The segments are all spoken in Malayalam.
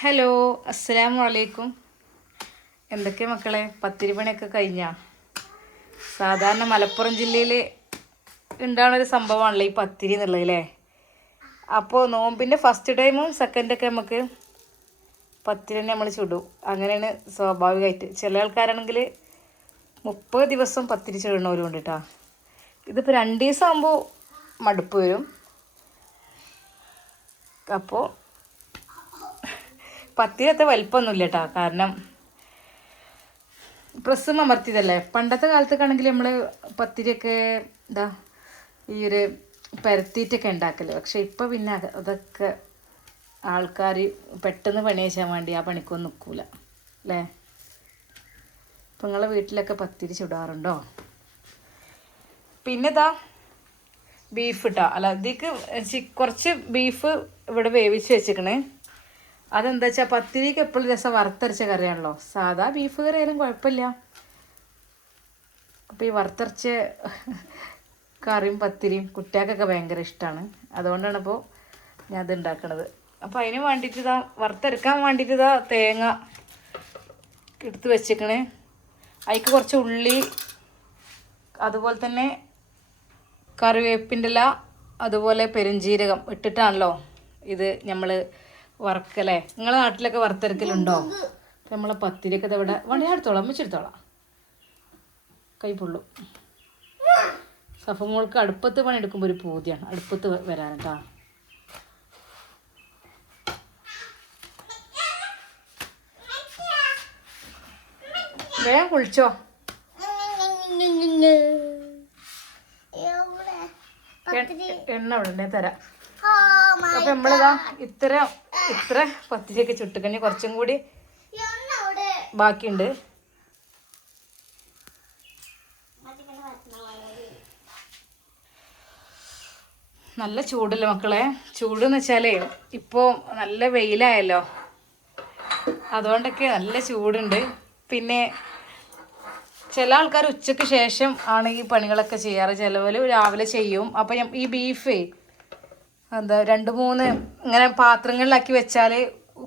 ഹലോ അസ്സലാമു അലൈക്കും എന്തൊക്കെ മക്കളെ? പത്തിരി പണിയൊക്കെ കഴിഞ്ഞാ? സാധാരണ മലപ്പുറം ജില്ലയിൽ ഉണ്ടാകുന്നൊരു സംഭവമാണല്ലോ ഈ പത്തിരി എന്നുള്ളത് അല്ലേ അപ്പോൾ നോമ്പിന്റെ ഫസ്റ്റ് ടൈമും സെക്കൻഡൊക്കെ നമുക്ക് പത്തിരി തന്നെ നമ്മൾ ചുടും. അങ്ങനെയാണ് സ്വാഭാവികമായിട്ട്. ചില ആൾക്കാരാണെങ്കിൽ മുപ്പത് ദിവസം പത്തിരി ചുടണവരും ഉണ്ട് കേട്ടോ ഇതിപ്പോൾ രണ്ട് ദിവസം ആകുമ്പോൾ മടുപ്പ് വരും. അപ്പോൾ പത്തിരത്തെ വലിപ്പമൊന്നുമില്ല കേട്ടോ കാരണം പ്രസ്സും അമർത്തിയതല്ലേ പണ്ടത്തെ കാലത്തൊക്കെ നമ്മൾ പത്തിരിയൊക്കെ എന്താ ഈ ഒരു പരത്തിയിട്ടൊക്കെ ഉണ്ടാക്കൽ. പക്ഷെ ഇപ്പോൾ പിന്നെ അതൊക്കെ ആൾക്കാർ പെട്ടെന്ന് പണി വെച്ചാൽ വേണ്ടി ആ പണിക്കൊന്നും നിൽക്കൂല. അല്ലേ? ഇപ്പം നിങ്ങളെ വീട്ടിലൊക്കെ പത്തിരി ചുടാറുണ്ടോ? പിന്നെ ഇതാ ബീഫ് ഇട്ടാ അല്ല ഇതിക്ക് കുറച്ച് ബീഫ് ഇവിടെ വേവിച്ച് വെച്ചിക്കണേ. അതെന്താ വെച്ചാൽ പത്തിരിക്ക് എപ്പോഴും രസം വറുത്തരച്ച കറിയാണല്ലോ. സാധാ ബീഫ് കറി ആയാലും കുഴപ്പമില്ല. അപ്പോൾ ഈ വറുത്തരച്ച കറിയും പത്തിരിയും കുട്ടികൾക്കൊക്കെ ഭയങ്കര ഇഷ്ടമാണ് അതുകൊണ്ടാണ് ഇപ്പോൾ ഞാൻ ഇത് ഉണ്ടാക്കണത്. അപ്പോൾ അതിന് വേണ്ടിയിട്ട് ഇതാ വറുത്തെടുക്കാൻ തേങ്ങ എടുത്ത് വെച്ചേക്കണേ. അതിക്ക് കുറച്ച് ഉള്ളി അതുപോലെ തന്നെ കറിവേപ്പിന്റെ ഇല അതുപോലെ പെരുംജീരകം ഇട്ടിട്ടാണല്ലോ ഇത് നമ്മൾ വറുക്കല്ലേ നിങ്ങളെ നാട്ടിലൊക്കെ വറുത്തെടുക്കലുണ്ടോ നമ്മളെ പത്തിരിയൊക്കെ ഇവിടെ വണ്ടി എടുത്തോളാം അമ്മച്ചെടുത്തോളാം കൈ പൊള്ളും. സഫമോൾക്ക് അടുപ്പത്ത് പണി പണിയെടുക്കുമ്പോൾ ഒരു പൂതിയാണ്. അടുപ്പത്ത് വരാൻ കേട്ടോ വേഗം കുളിച്ചോ. എണ്ണ ഉണ്ടേ തരാം. അപ്പൊ നമ്മളിതാ ഇത്ര ഇത്ര പത്തിരിയൊക്കെ ചുട്ടുകഴിഞ്ഞ് കുറച്ചും കൂടി ബാക്കിയുണ്ട്. നല്ല ചൂടല്ലേ മക്കളെ? ചൂട് എന്ന് വെച്ചാലേ ഇപ്പോൾ നല്ല വെയിലായല്ലോ. അതുകൊണ്ടൊക്കെ നല്ല ചൂടുണ്ട്. പിന്നെ ചില ആൾക്കാർ ഉച്ചയ്ക്ക് ശേഷം ആണ് ഈ പണികളൊക്കെ ചെയ്യാറ്. ചിലവർ രാവിലെ ചെയ്യും. അപ്പം ഈ ബീഫേ എന്താ രണ്ട് മൂന്ന് ഇങ്ങനെ പാത്രങ്ങളിലാക്കി വെച്ചാൽ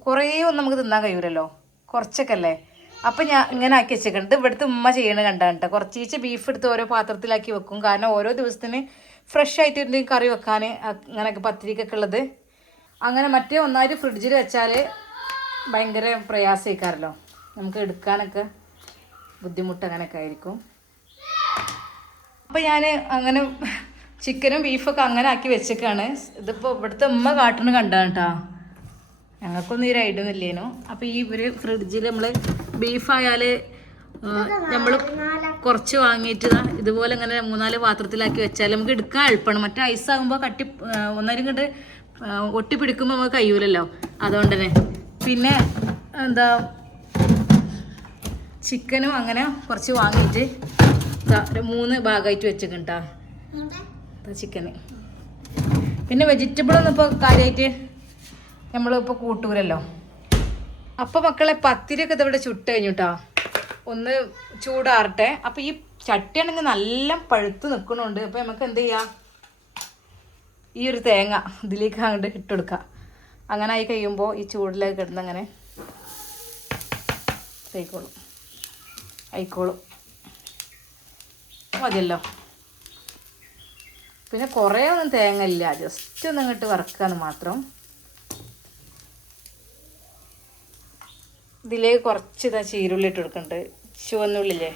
കുറേ ഒന്നും നമുക്ക് തിന്നാൻ കഴിയൂലല്ലോ. കുറച്ചൊക്കെ അല്ലേ അപ്പം ഞാൻ ഇങ്ങനെ ആക്കി വെച്ചേക്കുന്നത് ഇവിടുത്തെ ഉമ്മ ചെയ്യണ കണ്ടാണ് കുറച്ചീച്ച് ബീഫ് എടുത്ത് ഓരോ പാത്രത്തിലാക്കി വെക്കും. കാരണം ഓരോ ദിവസത്തിന് ഫ്രഷ് ആയിട്ട് എന്തെങ്കിലും കറി വെക്കാൻ അങ്ങനെയൊക്കെ പത്തിരിക്കൊക്കെ ഉള്ളത്. അങ്ങനെ മറ്റേ ഒന്നായിട്ട് ഫ്രിഡ്ജിൽ വെച്ചാൽ ഭയങ്കര പ്രയാസമായിക്കാറല്ലോ നമുക്ക് എടുക്കാനൊക്കെ ബുദ്ധിമുട്ട് അങ്ങനെയൊക്കെ ആയിരിക്കും. അപ്പം ഞാൻ അങ്ങനെ ചിക്കനും ബീഫൊക്കെ അങ്ങനെ ആക്കി വെച്ചേക്കാണ്. ഇതിപ്പോൾ ഇവിടുത്തെ ഉമ്മ കാട്ടണ കണ്ടാണ് കേട്ടോ ഞങ്ങൾക്കൊന്നും ഈ റൈഡ് ഒന്നും ഇല്ലേനു. അപ്പോൾ ഈ ഒരു ഫ്രിഡ്ജിൽ നമ്മൾ ബീഫായാൽ നമ്മൾ കുറച്ച് വാങ്ങിയിട്ട് ഇതുപോലെ ഇങ്ങനെ മൂന്നാൽ പാത്രത്തിലാക്കി വെച്ചാൽ നമുക്ക് എടുക്കാൻ എളുപ്പമാണ് മറ്റേ ഐസാകുമ്പോൾ കട്ടി ഒന്നേരം കണ്ട് ഒട്ടിപ്പിടിക്കുമ്പോൾ നമുക്ക് കഴിയൂലല്ലോ. അതുകൊണ്ട് തന്നെ. പിന്നെ എന്താ ചിക്കനും അങ്ങനെ കുറച്ച് വാങ്ങിയിട്ട് ഒരു മൂന്ന് ഭാഗമായിട്ട് വെച്ചിട്ടുണ്ട് ചിക്കന് പിന്നെ വെജിറ്റബിളൊന്നും ഇപ്പോൾ കാര്യമായിട്ട് നമ്മളിപ്പോൾ കൂട്ടൂരല്ലോ അപ്പോൾ മക്കളെ പത്തിരിയൊക്കെ ഇതിവിടെ ചുട്ട് കഴിഞ്ഞു കേട്ടോ ഒന്ന് ചൂടാറട്ടെ. അപ്പോൾ ഈ ചട്ടിയാണെങ്കിൽ നല്ല പഴുത്ത് നിൽക്കണുണ്ട് അപ്പോൾ നമുക്ക് എന്ത് ചെയ്യാം? ഈ ഒരു തേങ്ങ ഇതിലേക്ക് അങ്ങോട്ട് ഇട്ടുകൊടുക്കാം അങ്ങനെ ആയി കഴിയുമ്പോൾ ഈ ചൂടിലേക്ക് കിടന്ന് അങ്ങനെ ആയിക്കോളും. ആയിക്കോളും. മതിയല്ലോ. പിന്നെ കുറേ ഒന്നും തേങ്ങ ഇല്ല ജസ്റ്റ് ഒന്ന് ഇങ്ങോട്ട് വറക്കാന്ന് മാത്രം. ഇതിലേക്ക് കുറച്ച് ഇതാ ചീരുള്ളി ഇട്ട് കൊടുക്കുന്നുണ്ട് ചുവന്നുള്ളില്ലേ?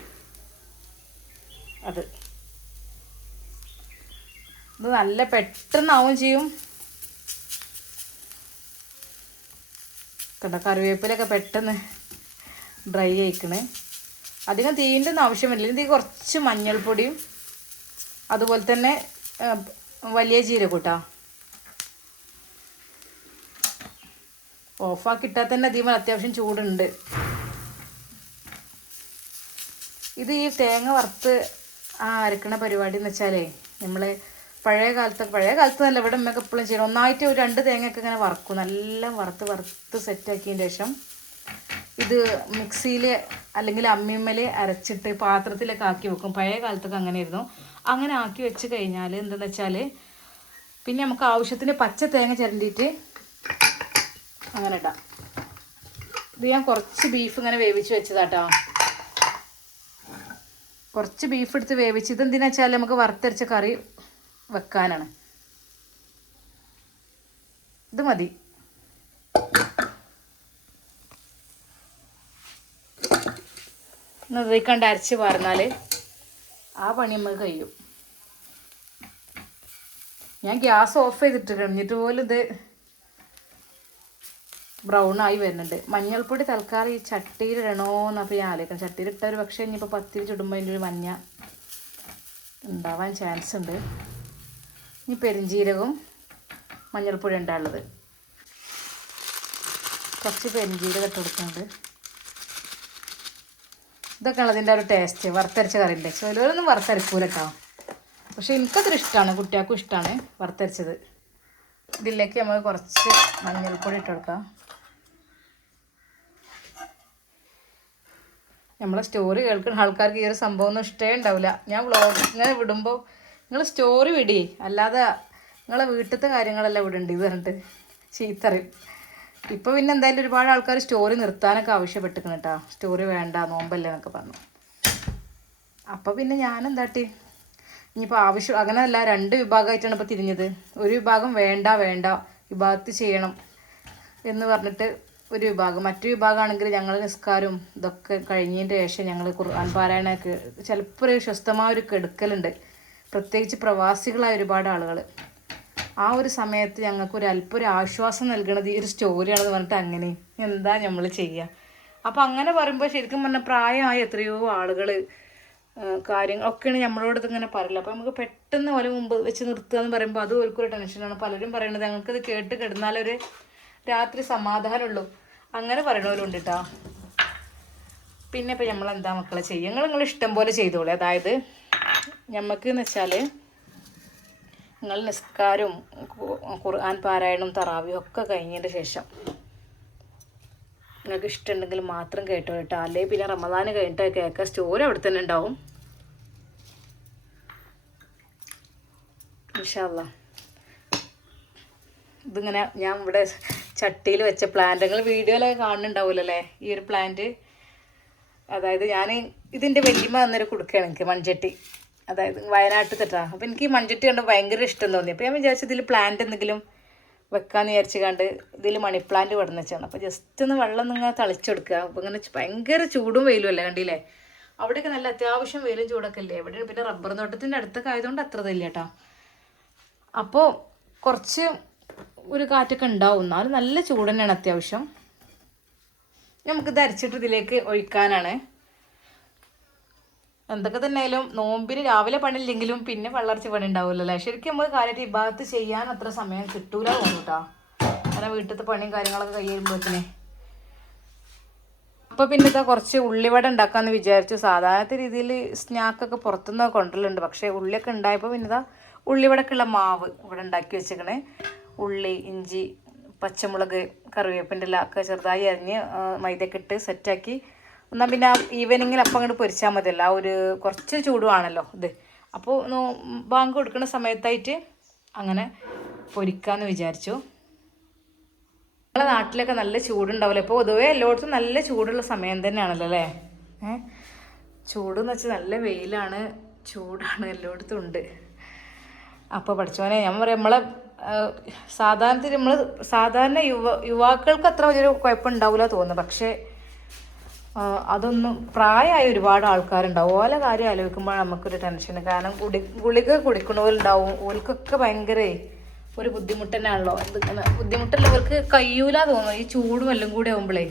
അത്. ഇത് നല്ല പെട്ടെന്നാവും ചെയ്യും. കണ്ട കറിവേപ്പിലൊക്കെ പെട്ടെന്ന് ഡ്രൈ ആയിക്കണ്. അധികം തീന്റെ ഒന്നും ആവശ്യമില്ല ഇത് കുറച്ച് മഞ്ഞൾപ്പൊടിയും അതുപോലെ തന്നെ വലിയ ജീരകൂട്ടാ. ഓഫാക്കിട്ടാൽ തന്നെ അധികം അത്യാവശ്യം ചൂടുണ്ട്. ഇത് ഈ തേങ്ങ വറുത്ത് അരക്കണ പരിപാടി എന്ന് വെച്ചാലേ നമ്മൾ പഴയ കാലത്ത് പഴയ കാലത്ത് നല്ല ഇവിടെ അമ്മയൊക്കെ എപ്പോഴും ചെയ്യണം ഒന്നായിട്ട് ഒരു രണ്ട് തേങ്ങയൊക്കെ ഇങ്ങനെ വറക്കും. നല്ല വറുത്ത് വറുത്ത് സെറ്റാക്കിയതിന് ശേഷം ഇത് മിക്സിയിൽ അല്ലെങ്കിൽ അമ്മിമ്മൽ അരച്ചിട്ട് പാത്രത്തിലൊക്കെ ആക്കി വെക്കും. പഴയ കാലത്തൊക്കെ അങ്ങനെയായിരുന്നു. അങ്ങനെ ആക്കി വെച്ച് കഴിഞ്ഞാൽ എന്താണെന്ന് വെച്ചാൽ പിന്നെ നമുക്ക് ആവശ്യത്തിന് പച്ച തേങ്ങ ചിരണ്ടിയിട്ട് അങ്ങനെ ഇടാം. ഇത് ഞാൻ കുറച്ച് ബീഫ് ഇങ്ങനെ വേവിച്ച് വെച്ചതാട്ടോ. കുറച്ച് ബീഫ് എടുത്ത് വേവിച്ച് ഇതെന്തിനാ വെച്ചാൽ നമുക്ക് വറുത്തരച്ച കറി വെക്കാനാണ്. ഇത് മതി. ഇതിക്കണ്ട് അരച്ച് പറഞ്ഞാൽ ആ പണി നമുക്ക് കഴിയും. ഞാൻ ഗ്യാസ് ഓഫ് ചെയ്തിട്ട് കഴിഞ്ഞിട്ട് പോലും ഇത് ബ്രൗൺ ആയി വരുന്നുണ്ട്. മഞ്ഞൾപ്പൊടി തൽക്കാലം ഈ ചട്ടിയിൽ ഇടണോന്നപ്പോൾ ഞാൻ ആലോചിക്കണം ചട്ടിയിൽ ഇട്ട ഒരു പക്ഷേ ഇനിയിപ്പോൾ പത്തിരി ചുടുമ്പോൾ അതിന്റെ ഒരു മഞ്ഞ ഉണ്ടാവാൻ ചാൻസ് ഉണ്ട്. ഇനി പെരിഞ്ജീരകവും മഞ്ഞൾപ്പൊടി ഉണ്ടാവുള്ളത്. കുറച്ച് പെരിഞ്ജീരകം ഇട്ട് കൊടുക്കുന്നുണ്ട്. ഇതൊക്കെയാണ് അതിന്റെ ഒരു ടേസ്റ്റ് വറുത്തരച്ച കറിന്റെ. ചിലവരൊന്നും വറുത്തരക്കൂല കേട്ടോ പക്ഷെ എനിക്കതൊരു ഇഷ്ടമാണ് കുട്ടികൾക്കും ഇഷ്ടമാണ് വറുത്തരച്ചത്. ഇതിലേക്ക് നമ്മൾ കുറച്ച് മഞ്ഞൾപ്പൊടി ഇട്ട് കൊടുക്കാം. നമ്മളെ സ്റ്റോറി കേൾക്കുന്ന ആൾക്കാർക്ക് ഈ ഒരു സംഭവം ഒന്നും ഇഷ്ടമേ ഉണ്ടാവില്ല. ഞാൻ വ്ളോഗ് ഇങ്ങനെ വിടുമ്പോൾ നിങ്ങൾ സ്റ്റോറി വിടി. അല്ലാതെ നിങ്ങളെ വീട്ടിലത്തെ കാര്യങ്ങളല്ല വിടേണ്ടി ഇത് പറഞ്ഞിട്ട് ചീത്തറിയും. ഇപ്പോൾ പിന്നെ എന്തായാലും ഒരുപാട് ആൾക്കാർ സ്റ്റോറി നിർത്താനൊക്കെ ആവശ്യപ്പെട്ടിരിക്കണം കേട്ടോ സ്റ്റോറി വേണ്ട നോമ്പല്ലേ എന്നൊക്കെ പറഞ്ഞു. അപ്പോൾ പിന്നെ ഞാൻ എന്താട്ടി? ഇനിയിപ്പോൾ ആവശ്യം അങ്ങനെയല്ല രണ്ട് വിഭാഗമായിട്ടാണ് ഇപ്പോൾ തിരിഞ്ഞത്. ഒരു വിഭാഗം വേണ്ട വേണ്ട വിഭാഗത്ത് ചെയ്യണം എന്ന് പറഞ്ഞിട്ട് ഒരു വിഭാഗം. മറ്റു വിഭാഗമാണെങ്കിൽ ഞങ്ങൾ നിസ്കാരവും ഇതൊക്കെ കഴിഞ്ഞതിന്റെ ശേഷം ഞങ്ങൾ ഖുർആൻ പാരായണമൊക്കെ ചിലപ്പോൾ ഒരു സ്വസ്ഥമായ ഒരു കെടുക്കലുണ്ട്. പ്രത്യേകിച്ച് പ്രവാസികളായ ഒരുപാട് ആളുകൾ ആ ഒരു സമയത്ത് ഞങ്ങൾക്ക് ഒരു അല്പം ഒരു ആശ്വാസം നൽകണത് ഈ ഒരു സ്റ്റോറിയാണെന്ന് പറഞ്ഞിട്ട് അങ്ങനെ എന്താ നമ്മൾ ചെയ്യുക അപ്പം അങ്ങനെ പറയുമ്പോൾ ശരിക്കും പറഞ്ഞാൽ പ്രായമായ എത്രയോ ആളുകൾ കാര്യങ്ങളൊക്കെയാണ് നമ്മളോട് ഇങ്ങനെ പറയില്ല അപ്പോൾ നമുക്ക് പെട്ടെന്ന് പോലെ മുമ്പ് വെച്ച് നിർത്തുക എന്ന് പറയുമ്പോൾ അത് ഒരു ടെൻഷനാണ് പലരും പറയുന്നത് ഞങ്ങൾക്കത് കേട്ട് കിടന്നാലൊരു രാത്രി സമാധാനമുള്ളൂ അങ്ങനെ പറയണവരുണ്ട് കേട്ടോ പിന്നെ ഇപ്പം നമ്മൾ എന്താ മക്കളെ ചെയ്യുക നിങ്ങൾ നിങ്ങൾ ഇഷ്ടം പോലെ ചെയ്തോളൂ. അതായത് ഞമ്മക്ക് എന്ന് വെച്ചാൽ നിങ്ങൾ നിസ്കാരവും ഖുർആൻ പാരായണവും തറാവിയും ഒക്കെ കഴിഞ്ഞതിന്റെ ശേഷം. നിങ്ങൾക്ക് ഇഷ്ടമുണ്ടെങ്കിൽ മാത്രം കേട്ടോ കേട്ടോ. അല്ലെങ്കിൽ പിന്നെ റമദാന് കഴിഞ്ഞിട്ട് കേൾക്കുക സ്റ്റോറി അവിടെ തന്നെ ഉണ്ടാവും. ഇൻഷാല്ല ഇതിങ്ങനെ ഞാൻ ഇവിടെ ചട്ടിയിൽ വെച്ച പ്ലാന്റ് നിങ്ങൾ വീഡിയോയിലൊക്കെ കാണുന്നുണ്ടാവുമല്ലോ അല്ലേ? ഈ ഒരു പ്ലാന്റ് അതായത് ഞാൻ ഇതിന്റെ വലിയ തന്നൊരു കൊടുക്കുകയാണ് എനിക്ക് മൺചട്ടി. അതായത് വയനാട്ടിൽ തെറ്റാ അപ്പോൾ എനിക്ക് ഈ മൺചട്ടി കണ്ട് ഭയങ്കര ഇഷ്ടം തോന്നി. അപ്പോൾ ഞാൻ വിചാരിച്ചു ഇതിൽ പ്ലാന്റ് എന്തെങ്കിലും വെക്കാമെന്ന് വിചാരിച്ച് കണ്ട് ഇതിൽ മണി പ്ലാന്റ് കൊടുന്ന് വെച്ചാണ് അപ്പോൾ ജസ്റ്റ് ഒന്ന് വെള്ളം നിങ്ങൾ തളിച്ചെടുക്കുക. അപ്പോൾ ഇങ്ങനെ ഭയങ്കര ചൂടും വെയിലും അല്ലേ കണ്ടില്ലേ? അവിടെയൊക്കെ നല്ല അത്യാവശ്യം വെയിലും ചൂടൊക്കെ അല്ലേ എവിടെ പിന്നെ റബ്ബർ തോട്ടത്തിന്റെ അടുത്തൊക്കെ ആയതുകൊണ്ട് അത്ര ഇതില്ല കേട്ടോ അപ്പോൾ കുറച്ച് ഒരു കാറ്റൊക്കെ ഉണ്ടാവും. എന്നാലും നല്ല ചൂട് തന്നെയാണ് അത്യാവശ്യം. നമുക്കിത് അരച്ചിട്ട് ഇതിലേക്ക് ഒഴിക്കാനാണ്. എന്തൊക്കെ തന്നെയായാലും നോമ്പിന് രാവിലെ പണിയില്ലെങ്കിലും പിന്നെ വെള്ളർച്ച പണി ഉണ്ടാവില്ലല്ലോ അല്ലേ? ശരിക്കും നമ്മൾ കാര്യമായിട്ട് ഈ ഭാഗത്ത് ചെയ്യാൻ അത്ര സമയം കിട്ടൂല തോന്നൂട്ടാ അങ്ങനെ വീട്ടിലത്തെ പണിയും കാര്യങ്ങളൊക്കെ കഴിയുമ്പോഴത്തേനെ അപ്പോൾ പിന്നെ ഇതാ കുറച്ച് ഉള്ളിവട ഉണ്ടാക്കാമെന്ന് വിചാരിച്ചു. സാധാരണ രീതിയിൽ സ്നാക്കൊക്കെ പുറത്തുനിന്ന് കൊണ്ടുവരലുണ്ട്. പക്ഷേ ഉള്ളിയൊക്കെ ഉണ്ടായപ്പോൾ പിന്നെ ഇതാ ഉള്ളിവടക്കുള്ള മാവ് ഇവിടെ ഉണ്ടാക്കി വെച്ചേക്കണേ. ഉള്ളി ഇഞ്ചി പച്ചമുളക് കറിവേപ്പിന്റെ എല്ലാം ഒക്കെ ചെറുതായി അരിഞ്ഞ് മൈദക്കിട്ട് സെറ്റാക്കി എന്നാൽ പിന്നെ ഈവനിങ്ങിൽ അപ്പം അങ്ങോട്ട് പൊരിച്ചാൽ മതിയല്ല. ആ ഒരു കുറച്ച് ചൂടുവാണല്ലോ ഇത്. അപ്പോൾ ബാങ്ക് കൊടുക്കുന്ന സമയത്തായിട്ട് അങ്ങനെ പൊരിക്കാമെന്ന് വിചാരിച്ചു. നമ്മളെ നാട്ടിലൊക്കെ നല്ല ചൂടുണ്ടാവില്ല ഇപ്പോൾ പൊതുവേ എല്ലായിടത്തും നല്ല ചൂടുള്ള സമയം തന്നെയാണല്ലോ അല്ലേ? ചൂട് ചൂടെന്ന് വെച്ചാൽ നല്ല വെയിലാണ് ചൂടാണ് എല്ലായിടത്തും ഉണ്ട്. അപ്പോൾ പഠിച്ചോനെ ഞാൻ പറയാം നമ്മളെ സാധാരണത്തിൽ സാധാരണ നമ്മൾ സാധാരണ യുവ യുവാക്കൾക്ക് അത്ര വലിയൊരു കുഴപ്പമുണ്ടാവില്ല തോന്നുന്നു. പക്ഷേ അതൊന്നും പ്രായമായ ഒരുപാട് ആൾക്കാരുണ്ടാവും. ഓല കാര്യം ആലോചിക്കുമ്പോൾ നമുക്കൊരു ടെൻഷൻ കാരണം കുടി ഗുളിക കുടിക്കണവരുണ്ടാവും. ഓൽക്കൊക്കെ ഭയങ്കര ഒരു ബുദ്ധിമുട്ട് തന്നെയാണല്ലോ അവർക്ക് കഴിയൂല തോന്നുന്നു. ഈ ചൂടും എല്ലാം കൂടി ആകുമ്പോഴേ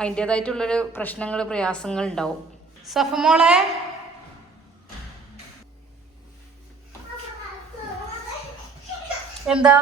അതിന്റേതായിട്ടുള്ളൊരു പ്രശ്നങ്ങൾ പ്രയാസങ്ങൾ ഉണ്ടാവും സഫമോളെ എന്താ?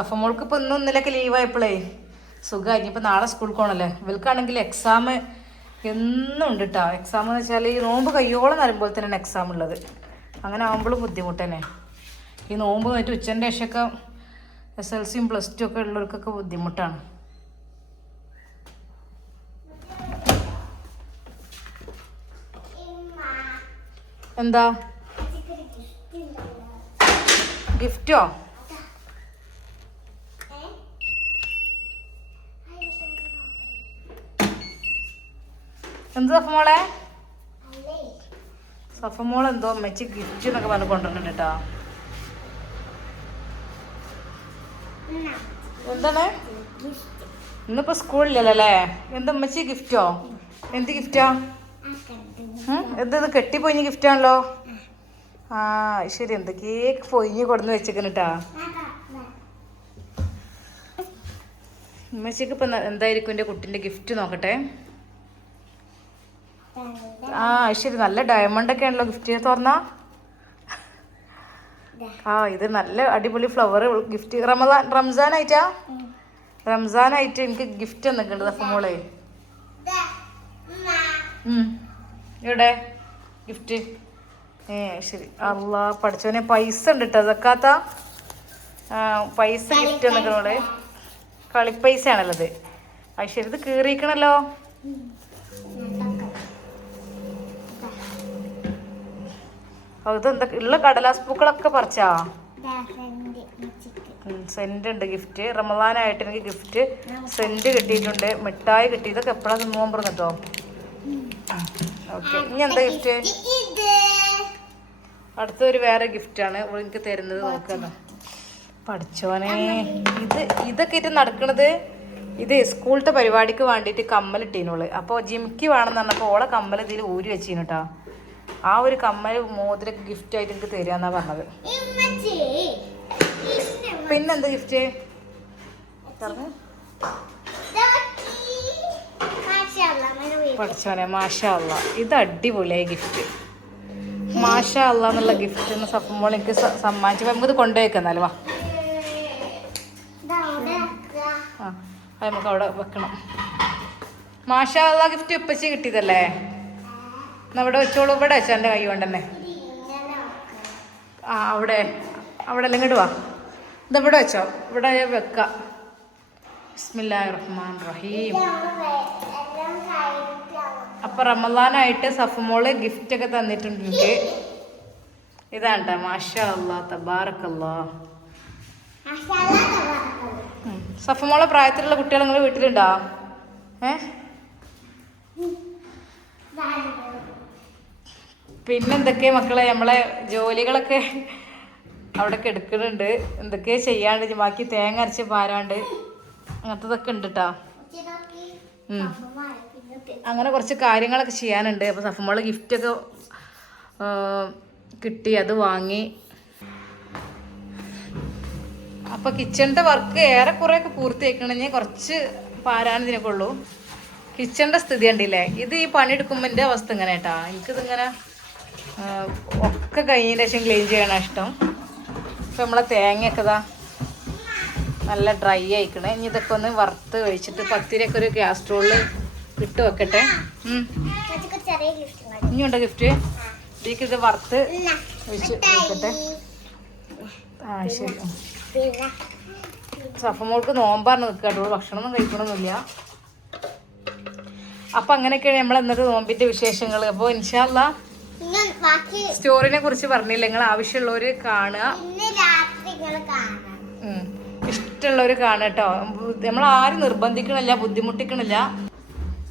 സഫമോൾക്ക് ഇപ്പൊ ഇന്നും ഇന്നലെയൊക്കെ ലീവായപ്പോഴേ സുഖമായി ഇനിയിപ്പോൾ നാളെ സ്കൂളിൽ പോകണല്ലേ ഇവൾക്കാണെങ്കിൽ എക്സാം എന്നും ഉണ്ട് കേട്ടോ എക്സാം എന്ന് വെച്ചാൽ ഈ നോമ്പ് കയ്യോളം നരുമ്പോൾ തന്നെയാണ് എക്സാം ഉള്ളത്. അങ്ങനെ ആകുമ്പോഴും ബുദ്ധിമുട്ട് തന്നെ. ഈ നോമ്പ് മറ്റു ഉച്ചന്റെ ശേഷമൊക്കെ എസ് എൽ സിയും പ്ലസ് ടു ഒക്കെ ഉള്ളവർക്കൊക്കെ ബുദ്ധിമുട്ടാണ്. എന്താ? ഗിഫ്റ്റോ എന്ത് സഫ മോളെ? സഫമോളെ സഫമോൾ എന്തോ അമ്മച്ചി ഗിഫ്റ്റ് എന്നൊക്കെ പറഞ്ഞ് കൊണ്ടുവന്നിട്ടുണ്ട് കേട്ടോ എന്താണ്? ഇന്നിപ്പോ സ്കൂളിലല്ലോ അല്ലേ എന്താ ഗിഫ്റ്റോ എന്ത് ഗിഫ്റ്റാ? കെട്ടി ഇത് കെട്ടിപ്പൊയിഞ്ഞ ഗിഫ്റ്റാണല്ലോ ആ ശരി. എന്തൊക്കെ പൊയിഞ്ഞ് കൊടുന്ന് വെച്ചേക്കണ് കേട്ടാ ഉമ്മച്ചിക്ക് ഇപ്പം എന്തായിരിക്കും എന്റെ കുട്ടിന്റെ ഗിഫ്റ്റ് നോക്കട്ടെ? ആ ശരി. നല്ല ഡയമണ്ട് ഒക്കെ ആണല്ലോ ഗിഫ്റ്റ് തുറന്നാ. ആ ഇത് നല്ല അടിപൊളി ഫ്ലവർ ഗിഫ്റ്റ് റമദാൻ റംസാൻ ആയിട്ടാ? റംസാൻ ആയിട്ട് എനിക്ക് ഗിഫ്റ്റ് തന്നിട്ടുണ്ട് അപ്പൊ മോളെ. ഉം. എവിടെ? ഗിഫ്റ്റ് ഏ ശരി. അല്ല പഠിച്ചവനെ പൈസ ഉണ്ട് കേട്ടോ അതൊക്കാത്ത പൈസ ഗിഫ്റ്റ് തന്നിക്കണോളെ കളിപ്പൈസ ആണല്ലോ അത് ശരി ഇത് കീറിയിക്കണല്ലോ അത് എന്താ ഉള്ള കടലാസ് പൂക്കളൊക്കെ പറിച്ചാ? സെന്റ് ഉണ്ട് ഗിഫ്റ്റ്. റമദാനായിട്ട് എനിക്ക് ഗിഫ്റ്റ്. സെന്റ് കിട്ടിയിട്ടുണ്ട്. മിഠായി കിട്ടി. ഇതൊക്കെ എപ്പോഴാണ് നോമ്പ് പറഞ്ഞിട്ടോ ഓക്കെ. ഇനി എന്താ ഗിഫ്റ്റ്? അടുത്തൊരു വേറെ ഗിഫ്റ്റ് ആണ് ഇവിടെ എനിക്ക് തരുന്നത് നോക്കാന്ന് പഠിച്ചോനെ ഇത് ഇതൊക്കെ ഇട്ട് നടക്കണത് ഇത് സ്കൂളിലത്തെ പരിപാടിക്ക് വേണ്ടിയിട്ട് കമ്മൽ ഇട്ടീനോൾ അപ്പോൾ ജിമിക്ക് വേണമെന്ന് പറഞ്ഞപ്പോൾ ഓളെ കമ്മൽ ഇതിൽ ഊരി വെച്ചീന് കേട്ടോ ആ ഒരു കമ്മൽ മോതിര ഗിഫ്റ്റ് ആയിട്ട് എനിക്ക് തരാന്നാ പറഞ്ഞത്. പിന്നെന്ത് ഗിഫ്റ്റ് പറഞ്ഞു. പഠിച്ചോനെ മാഷാ അല്ല ഇത് അടിപൊളിയായി ഗിഫ്റ്റ് മാഷാ അല്ല എന്നുള്ള ഗിഫ്റ്റ് എന്ന് സമ്മോൾ എനിക്ക് സമ്മാനിച്ചപ്പോൾ നമുക്കിത് കൊണ്ടുപോയിക്കന്നാലും വാ. ആ അത് നമുക്ക് അവിടെ വെക്കണം. മാഷാ അല്ല ഗിഫ്റ്റ് ഉപ്പച്ചി കിട്ടിയതല്ലേ? ഇവിടെ വെച്ചോളൂ. ഇവിടെ വെച്ചോ എന്റെ കൈ കൊണ്ടന്നെ. ആ അവിടെ. അവിടെ എല്ലാം ഇങ്ങോട്ട് വാ. ഇവിടെ വെച്ചോ. ഇവിടെ വെക്ക. ബിസ്മില്ലാഹിർ റഹ്മാൻ റഹീം അപ്പൊ റമദാനായിട്ട് സഫുമോൾ ഗിഫ്റ്റ് ഒക്കെ തന്നിട്ടുണ്ട്. എനിക്ക് ഇതാണ് ട്ടോ മാഷാ അല്ലാ തബാറക്കല്ലാ. ഉം. സഫുമോളെ പ്രായത്തിലുള്ള കുട്ടികൾ നിങ്ങൾ വീട്ടിലുണ്ടോ? ഏ? പിന്നെന്തൊക്കെ മക്കളെ നമ്മളെ ജോലികളൊക്കെ അവിടെ കെടുക്കുന്നുണ്ട് എന്തൊക്കെ ചെയ്യാണ്ട് ബാക്കി തേങ്ങ അരച്ച് പാരാണ്ട് അങ്ങനത്തതൊക്കെ ഉണ്ട് കേട്ടോ അങ്ങനെ കുറച്ച് കാര്യങ്ങളൊക്കെ ചെയ്യാനുണ്ട്. അപ്പോൾ സഫമോൾ ഗിഫ്റ്റൊക്കെ കിട്ടി അത് വാങ്ങി. അപ്പോൾ കിച്ചണിന്റെ വർക്ക് ഏറെക്കുറെയൊക്കെ പൂർത്തിയാക്കണമെങ്കിൽ കുറച്ച് ഇതിനൊക്കെ ഉള്ളൂ. കിച്ചണിന്റെ സ്ഥിതി ഉണ്ടല്ലേ ഇത് ഈ പണിയെടുക്കുമ്പോൾ അവസ്ഥ ഇങ്ങനെ കേട്ടാ എനിക്കിതിങ്ങനെ ഒക്കെ കഴിഞ്ഞ ശേഷം ക്ലീൻ ചെയ്യണം ഇഷ്ടം. ഇപ്പം നമ്മളെ തേങ്ങയൊക്കെ ഇതാ നല്ല ഡ്രൈ ആയിക്കണേ. ഇനി ഇതൊക്കെ ഒന്ന് വറുത്ത് കഴിച്ചിട്ട് പത്തിരിയൊക്കെ ഒരു ഗ്യാസ് സ്റ്റോളിൽ ഇട്ട് വെക്കട്ടെ. ഇനിയുണ്ടോ ഗിഫ്റ്റ് ഇതിലേക്ക് ഇത് വറുത്ത് ഒഴിച്ച് വെക്കട്ടെ. ആ ശരി. സഫമോൾക്ക് നോമ്പാണ് നിൽക്കുക കേട്ടോ. ഭക്ഷണമൊന്നും കഴിക്കണമൊന്നുമില്ല. അപ്പം അങ്ങനെയൊക്കെയാണ് നമ്മൾ ഇന്നത്തെ നോമ്പിന്റെ വിശേഷങ്ങൾ അപ്പോൾ ഇൻഷാല്ല സ്റ്റോറിനെ കുറിച്ച് പറഞ്ഞില്ല? നിങ്ങൾ ആവശ്യമുള്ളവര് കാണുക. ഇഷ്ടമുള്ളവര് കാണുക കേട്ടോ. നമ്മൾ ആരും നിർബന്ധിക്കണില്ല ബുദ്ധിമുട്ടിക്കണില്ല.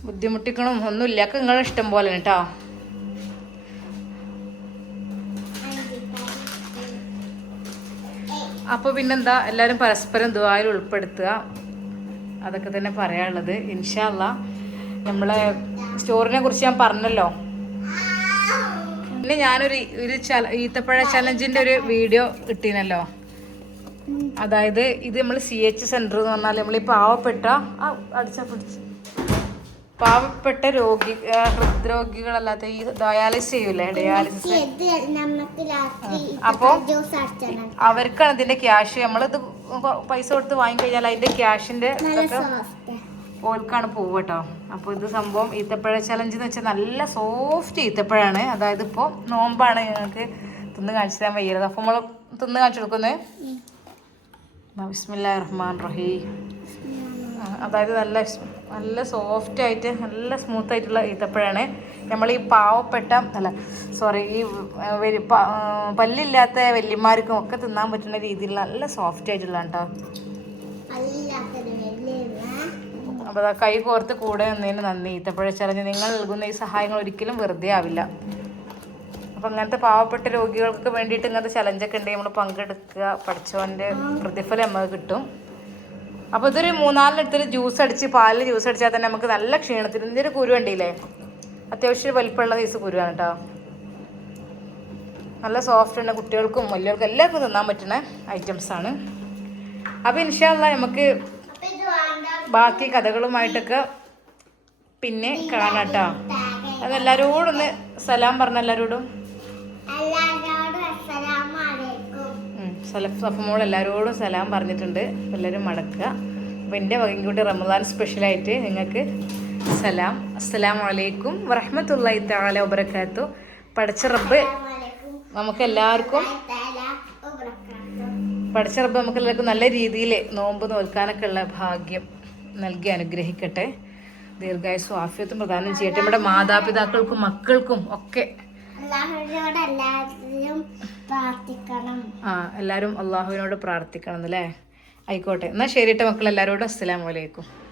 ബുദ്ധിമുട്ടിക്കണം ഒന്നുമില്ല. ഒക്കെ നിങ്ങളെ ഇഷ്ടം പോലെ കേട്ടോ. അപ്പോൾ പിന്നെന്താ? എല്ലാവരും പരസ്പരം ദുബായിൽ ഉൾപ്പെടുത്തുക. അതൊക്കെ തന്നെ പറയാനുള്ളത്. ഇൻഷാല്ല നമ്മളെ സ്റ്റോറിനെ കുറിച്ച് ഞാൻ പറഞ്ഞല്ലോ. പിന്നെ ഞാനൊരു ഒരു ഈത്തപ്പഴ ചലഞ്ചിന്റെ ഒരു വീഡിയോ ഇട്ടീനല്ലോ. അതായത് ഇത് നമ്മൾ സി എച്ച് സെന്റർ എന്ന് പറഞ്ഞാൽ നമ്മൾ ഈ പാവപ്പെട്ട അടിച്ച പിടിച്ച്. പാവപ്പെട്ട രോഗി ഹൃദ്രോഗികളല്ലാത്ത ഈ ഡയാലിസിസ് ചെയ്യൂലേ ഡയാലിസിസ്. അപ്പോ അപ്പോൾ അവർക്കാണ് ഇതിന്റെ ക്യാഷ് നമ്മളിത് പൈസ കൊടുത്ത് വാങ്ങിക്കഴിഞ്ഞാൽ അതിന്റെ ക്യാഷിന്റെ ഓൽക്കാണ് പോവുക കേട്ടോ അപ്പോൾ ഇത് സംഭവം ഈത്തപ്പഴ ചലഞ്ച് എന്ന് വെച്ചാൽ നല്ല സോഫ്റ്റ് ഈത്തപ്പഴമാണ് അതായത് ഇപ്പോൾ നോമ്പാണ്. ഞങ്ങൾക്ക് തിന്ന് കാണിച്ചു തരാൻ വയ്യത് അപ്പോൾ നമ്മൾ തിന്ന് കാണിച്ചു കൊടുക്കുന്നത് ബിസ്മില്ലാ റഹ്മാൻ റഹീം അതായത് നല്ല നല്ല സോഫ്റ്റ് ആയിട്ട് നല്ല സ്മൂത്ത് ആയിട്ടുള്ള ഈത്തപ്പഴമാണ് നമ്മൾ ഈ പാവപ്പെട്ട അല്ല സോറി ഈ പല്ലില്ലാത്ത വല്യന്മാർക്കും ഒക്കെ തിന്നാൻ പറ്റുന്ന രീതിയിൽ നല്ല സോഫ്റ്റ് ആയിട്ടുള്ള കേട്ടോ അപ്പോൾ കൈ കോർത്ത് കൂടെ നിന്നതിന് നന്ദി. ഈത്തപ്പഴ ചലഞ്ച് നിങ്ങൾ നൽകുന്ന ഈ സഹായങ്ങൾ ഒരിക്കലും വെറുതെ ആവില്ല. അപ്പം അങ്ങനത്തെ പാവപ്പെട്ട രോഗികൾക്ക് വേണ്ടിയിട്ട് ഇങ്ങനത്തെ ചലഞ്ചൊക്കെ ഉണ്ടെങ്കിൽ നമ്മൾ പങ്കെടുക്കുക. പഠിച്ചവന്റെ പ്രതിഫലം നമുക്ക് കിട്ടും. അപ്പോൾ ഇതൊരു മൂന്നാലിനടുത്തൊരു ജ്യൂസ് അടിച്ച് പാലിൽ ജ്യൂസ് അടിച്ചാൽ തന്നെ നമുക്ക് നല്ല ക്ഷീണത്തിന് ഇതിന്റെ ഒരു കുരു ഉണ്ടല്ലേ അത്യാവശ്യം വലിപ്പമുള്ള സൈസ് കുരുവാണ് കേട്ടോ. നല്ല സോഫ്റ്റ് ഉണ്ട് കുട്ടികൾക്കും വലിയവർക്കും എല്ലാവർക്കും തിന്നാൻ പറ്റുന്ന ഐറ്റംസാണ് ആണ്. അപ്പോൾ ഇൻഷാല്ല നമുക്ക് ബാക്കി കഥകളുമായിട്ടൊക്കെ പിന്നെ കാണാട്ടോ. എല്ലാരോടും ഒന്ന് സലാം പറഞ്ഞ എല്ലാവരോടും എല്ലാവരോടും ഉം, സലഫ് സഫമോൾ എല്ലാവരോടും സലാം പറഞ്ഞിട്ടുണ്ട്. എല്ലാവരും മടക്കുക. അപ്പോൾ എന്റെ വകയും കൂടി റമദാൻ സ്പെഷ്യലായിട്ട് നിങ്ങൾക്ക് സലാം. അസ്സലാമു വലൈക്കും വറഹമത്തല്ലാഹി താല വബർക്കാത്തു പഠിച്ച റബ്ബ് നമുക്ക് എല്ലാവർക്കും പഠിച്ച റബ്ബ് നമുക്ക് എല്ലാവർക്കും നല്ല രീതിയിൽ നോമ്പ് നോൽക്കാനൊക്കെ ഉള്ള ഭാഗ്യം. നൽകി അനുഗ്രഹിക്കട്ടെ. ദീർഘായുസ്സും ആഫ്യത്തും പ്രദാനം ചെയ്യട്ടെ. നമ്മുടെ മാതാപിതാക്കൾക്കും മക്കൾക്കും ഒക്കെ ആ എല്ലാവരും അള്ളാഹുവിനോട് പ്രാർത്ഥിക്കണം അല്ലേ? ആയിക്കോട്ടെ. എന്നാൽ ശരിയിട്ട് മക്കൾ എല്ലാവരോടും അസ്സലാമു അലൈക്കും.